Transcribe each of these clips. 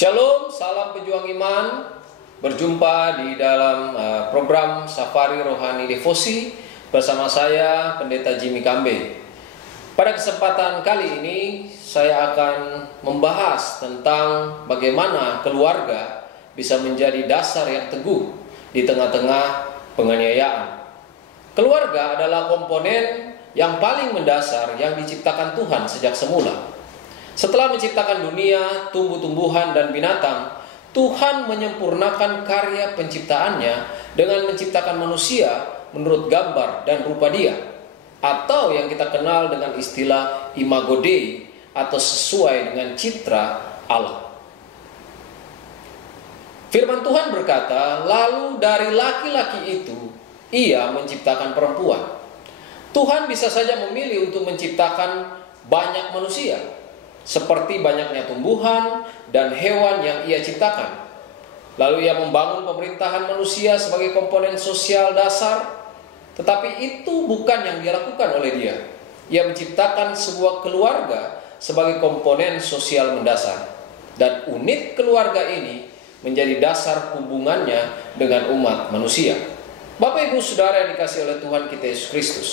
Shalom, salam pejuang iman. Berjumpa di dalam program Safari Rohani Devosi bersama saya, Pendeta Jimmy Kambe. Pada kesempatan kali ini, saya akan membahas tentang bagaimana keluarga bisa menjadi dasar yang teguh di tengah-tengah penganiayaan. Keluarga adalah komponen yang paling mendasar yang diciptakan Tuhan sejak semula. Setelah menciptakan dunia, tumbuh-tumbuhan, dan binatang, Tuhan menyempurnakan karya penciptaannya dengan menciptakan manusia menurut gambar dan rupa Dia, atau yang kita kenal dengan istilah imago Dei, atau sesuai dengan citra Allah. Firman Tuhan berkata, lalu dari laki-laki itu, Ia menciptakan perempuan. Tuhan bisa saja memilih untuk menciptakan banyak manusia, seperti banyaknya tumbuhan dan hewan yang Ia ciptakan. Lalu Ia membangun pemerintahan manusia sebagai komponen sosial dasar, tetapi itu bukan yang Dia lakukan oleh Dia. Ia menciptakan sebuah keluarga sebagai komponen sosial mendasar, dan unit keluarga ini menjadi dasar hubungannya dengan umat manusia. Bapak Ibu Saudara yang dikasihi oleh Tuhan kita Yesus Kristus,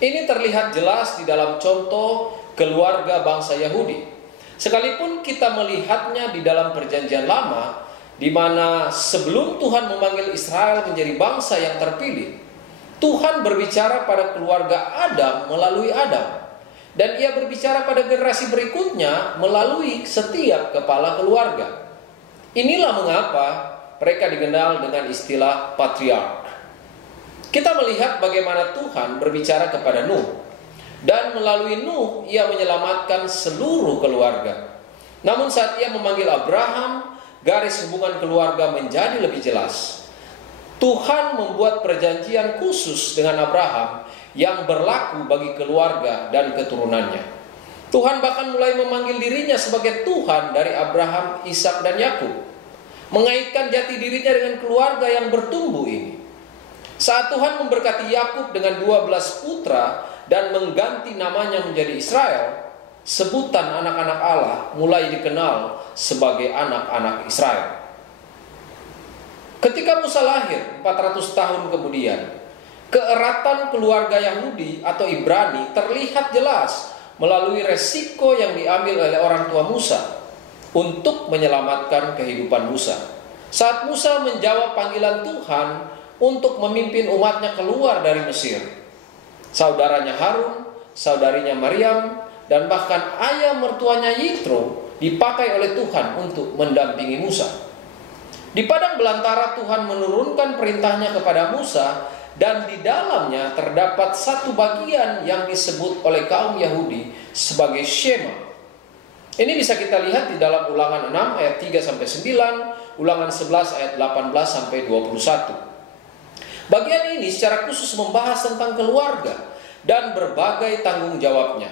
ini terlihat jelas di dalam contoh keluarga bangsa Yahudi. Sekalipun kita melihatnya di dalam Perjanjian Lama, di mana sebelum Tuhan memanggil Israel menjadi bangsa yang terpilih, Tuhan berbicara pada keluarga Adam melalui Adam, dan Ia berbicara pada generasi berikutnya melalui setiap kepala keluarga. Inilah mengapa mereka dikenal dengan istilah patriark. Kita melihat bagaimana Tuhan berbicara kepada Nuh, dan melalui Nuh Ia menyelamatkan seluruh keluarga. Namun saat Ia memanggil Abraham, garis hubungan keluarga menjadi lebih jelas. Tuhan membuat perjanjian khusus dengan Abraham yang berlaku bagi keluarga dan keturunannya. Tuhan bahkan mulai memanggil dirinya sebagai Tuhan dari Abraham, Ishak, dan Yakub, mengaitkan jati dirinya dengan keluarga yang bertumbuh ini. Saat Tuhan memberkati Yakub dengan 12 putra dan mengganti namanya menjadi Israel, sebutan anak-anak Allah mulai dikenal sebagai anak-anak Israel. Ketika Musa lahir 400 tahun kemudian, keeratan keluarga Yahudi atau Ibrani terlihat jelas melalui resiko yang diambil oleh orang tua Musa untuk menyelamatkan kehidupan Musa. Saat Musa menjawab panggilan Tuhan untuk memimpin umatnya keluar dari Mesir, saudaranya Harun, saudarinya Maryam, dan bahkan ayah mertuanya Yitro dipakai oleh Tuhan untuk mendampingi Musa. Di padang belantara Tuhan menurunkan perintahnya kepada Musa, dan di dalamnya terdapat satu bagian yang disebut oleh kaum Yahudi sebagai Shema. Ini bisa kita lihat di dalam Ulangan 6 ayat 3-9, Ulangan 11 ayat 18-21. Bagian ini secara khusus membahas tentang keluarga dan berbagai tanggung jawabnya.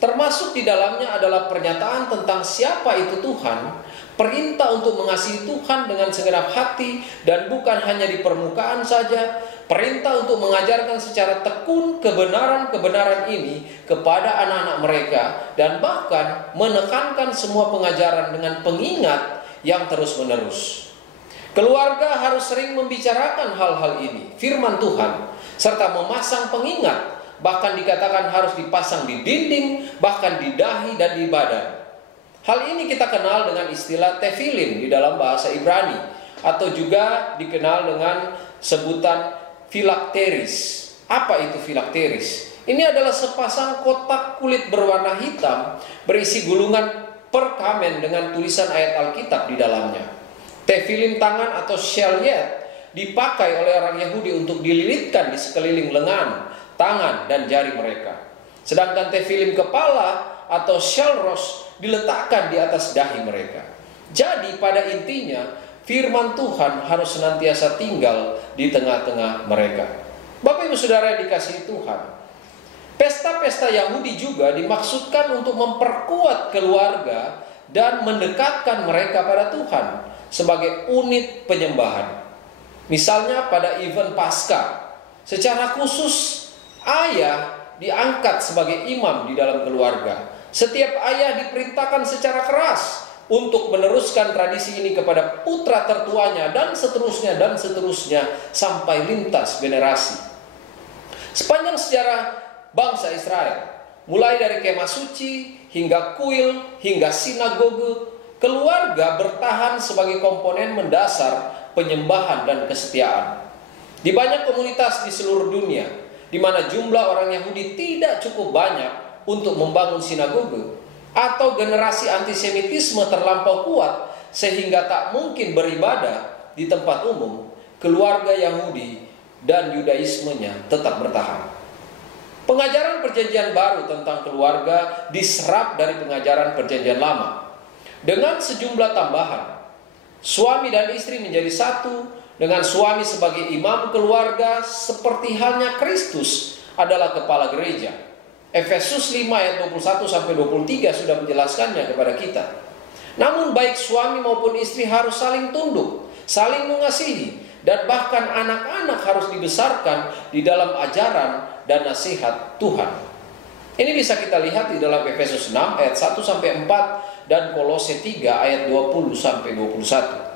Termasuk di dalamnya adalah pernyataan tentang siapa itu Tuhan, perintah untuk mengasihi Tuhan dengan segenap hati dan bukan hanya di permukaan saja, perintah untuk mengajarkan secara tekun kebenaran-kebenaran ini kepada anak-anak mereka, dan bahkan menekankan semua pengajaran dengan pengingat yang terus-menerus. Keluarga harus sering membicarakan hal-hal ini, firman Tuhan, serta memasang pengingat, bahkan dikatakan harus dipasang di dinding, bahkan di dahi dan di badan. Hal ini kita kenal dengan istilah tefilin di dalam bahasa Ibrani, atau juga dikenal dengan sebutan filakteris. Apa itu filakteris? Ini adalah sepasang kotak kulit berwarna hitam berisi gulungan perkamen dengan tulisan ayat Alkitab di dalamnya. Tefilin tangan atau shelyet dipakai oleh orang Yahudi untuk dililitkan di sekeliling lengan, tangan, dan jari mereka. Sedangkan tefilin kepala atau shelros diletakkan di atas dahi mereka. Jadi pada intinya firman Tuhan harus senantiasa tinggal di tengah-tengah mereka. Bapak Ibu Saudara yang dikasihi Tuhan, pesta-pesta Yahudi juga dimaksudkan untuk memperkuat keluarga dan mendekatkan mereka pada Tuhan sebagai unit penyembahan. Misalnya pada event Paskah, secara khusus ayah diangkat sebagai imam di dalam keluarga. Setiap ayah diperintahkan secara keras untuk meneruskan tradisi ini kepada putra tertuanya dan seterusnya sampai lintas generasi. Sepanjang sejarah bangsa Israel, mulai dari kemah suci hingga kuil hingga sinagoge, keluarga bertahan sebagai komponen mendasar penyembahan dan kesetiaan. Di banyak komunitas di seluruh dunia, di mana jumlah orang Yahudi tidak cukup banyak untuk membangun sinagoge, atau generasi antisemitisme terlampau kuat sehingga tak mungkin beribadah di tempat umum, keluarga Yahudi dan Yudaismenya tetap bertahan. Pengajaran Perjanjian Baru tentang keluarga diserap dari pengajaran Perjanjian Lama dengan sejumlah tambahan. Suami dan istri menjadi satu, dengan suami sebagai imam keluarga seperti halnya Kristus adalah kepala gereja. Efesus 5 ayat 21-23 sudah menjelaskannya kepada kita. Namun baik suami maupun istri harus saling tunduk, saling mengasihi, dan bahkan anak-anak harus dibesarkan di dalam ajaran dan nasihat Tuhan. Ini bisa kita lihat di dalam Efesus 6 ayat 1-4 dan Kolose 3 ayat 20-21.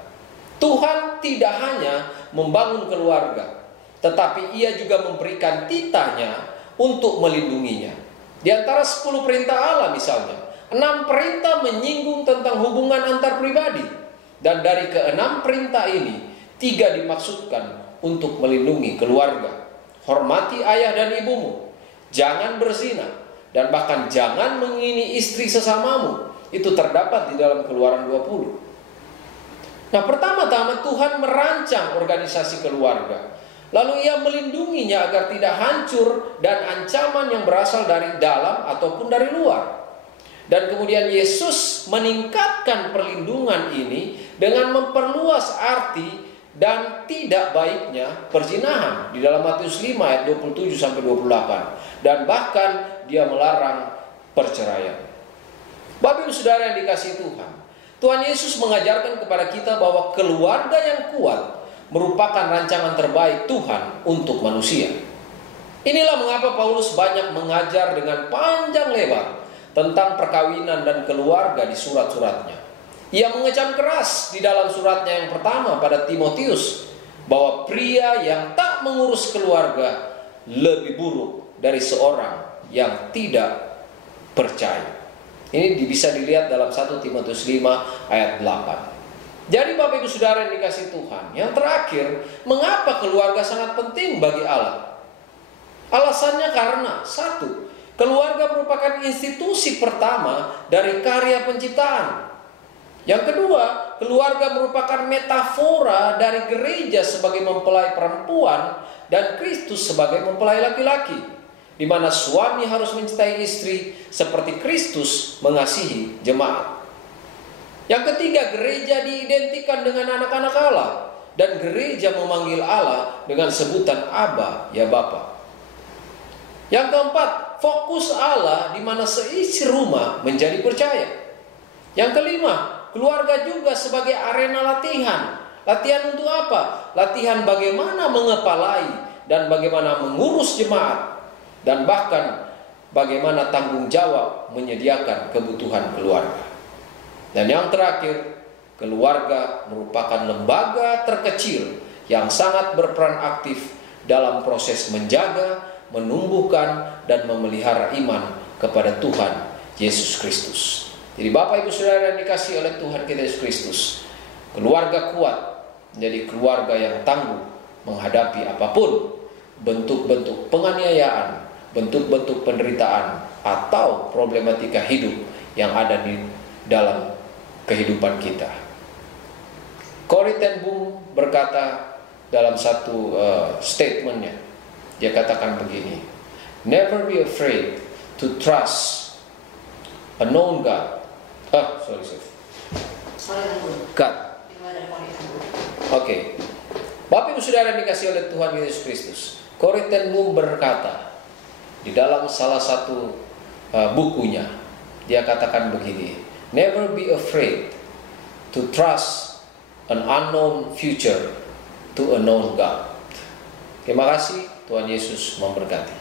Tuhan tidak hanya membangun keluarga, tetapi Ia juga memberikan titahnya untuk melindunginya. Di antara 10 perintah Allah misalnya, 6 perintah menyinggung tentang hubungan antar pribadi. Dan dari ke-6 perintah ini, 3 dimaksudkan untuk melindungi keluarga. Hormati ayah dan ibumu, jangan berzina, dan bahkan jangan mengingini istri sesamamu. Itu terdapat di dalam Keluaran 20. Nah, pertama-tama Tuhan merancang organisasi keluarga. Lalu Ia melindunginya agar tidak hancur dan ancaman yang berasal dari dalam ataupun dari luar. Dan kemudian Yesus meningkatkan perlindungan ini dengan memperluas arti dan tidak baiknya perzinahan di dalam Matius 5 ayat 27-28. Dan bahkan Dia melarang perceraian. Bapak Ibu Saudara yang dikasihi Tuhan, Tuhan Yesus mengajarkan kepada kita bahwa keluarga yang kuat merupakan rancangan terbaik Tuhan untuk manusia. Inilah mengapa Paulus banyak mengajar dengan panjang lebar tentang perkawinan dan keluarga di surat-suratnya. Ia mengecam keras di dalam suratnya yang pertama pada Timotius bahwa pria yang tak mengurus keluarga lebih buruk dari seorang yang tidak percaya. Ini bisa dilihat dalam 1 Timotius 5 ayat 8. Jadi Bapak Ibu Saudara yang dikasihi Tuhan, yang terakhir, mengapa keluarga sangat penting bagi Allah? Alasannya karena 1, keluarga merupakan institusi pertama dari karya penciptaan. Yang kedua, keluarga merupakan metafora dari gereja sebagai mempelai perempuan dan Kristus sebagai mempelai laki-laki, di mana suami harus mencintai istri seperti Kristus mengasihi jemaat. Yang ketiga, gereja diidentikan dengan anak-anak Allah, dan gereja memanggil Allah dengan sebutan Aba, ya Bapa. Yang keempat, fokus Allah di mana seisi rumah menjadi percaya. Yang kelima, keluarga juga sebagai arena latihan. Latihan untuk apa? Latihan bagaimana mengepalai dan bagaimana mengurus jemaat, dan bahkan bagaimana tanggung jawab menyediakan kebutuhan keluarga. Dan yang terakhir, keluarga merupakan lembaga terkecil yang sangat berperan aktif dalam proses menjaga, menumbuhkan, dan memelihara iman kepada Tuhan Yesus Kristus. Jadi Bapak Ibu Saudara yang dikasihi oleh Tuhan kita Yesus Kristus, keluarga kuat menjadi keluarga yang tangguh menghadapi apapun bentuk-bentuk penganiayaan, bentuk-bentuk penderitaan, atau problematika hidup yang ada di dalam kehidupan kita. Corrie ten Boom berkata dalam satu statementnya, dia katakan begini: never be afraid to trust a known God. God. Oke. Bapak Ibu Saudara yang dikasihi oleh Tuhan Yesus Kristus, Corrie ten Boom berkata di dalam salah satu bukunya, dia katakan begini: never be afraid to trust an unknown future to a known God. Terima kasih, Tuhan Yesus memberkati.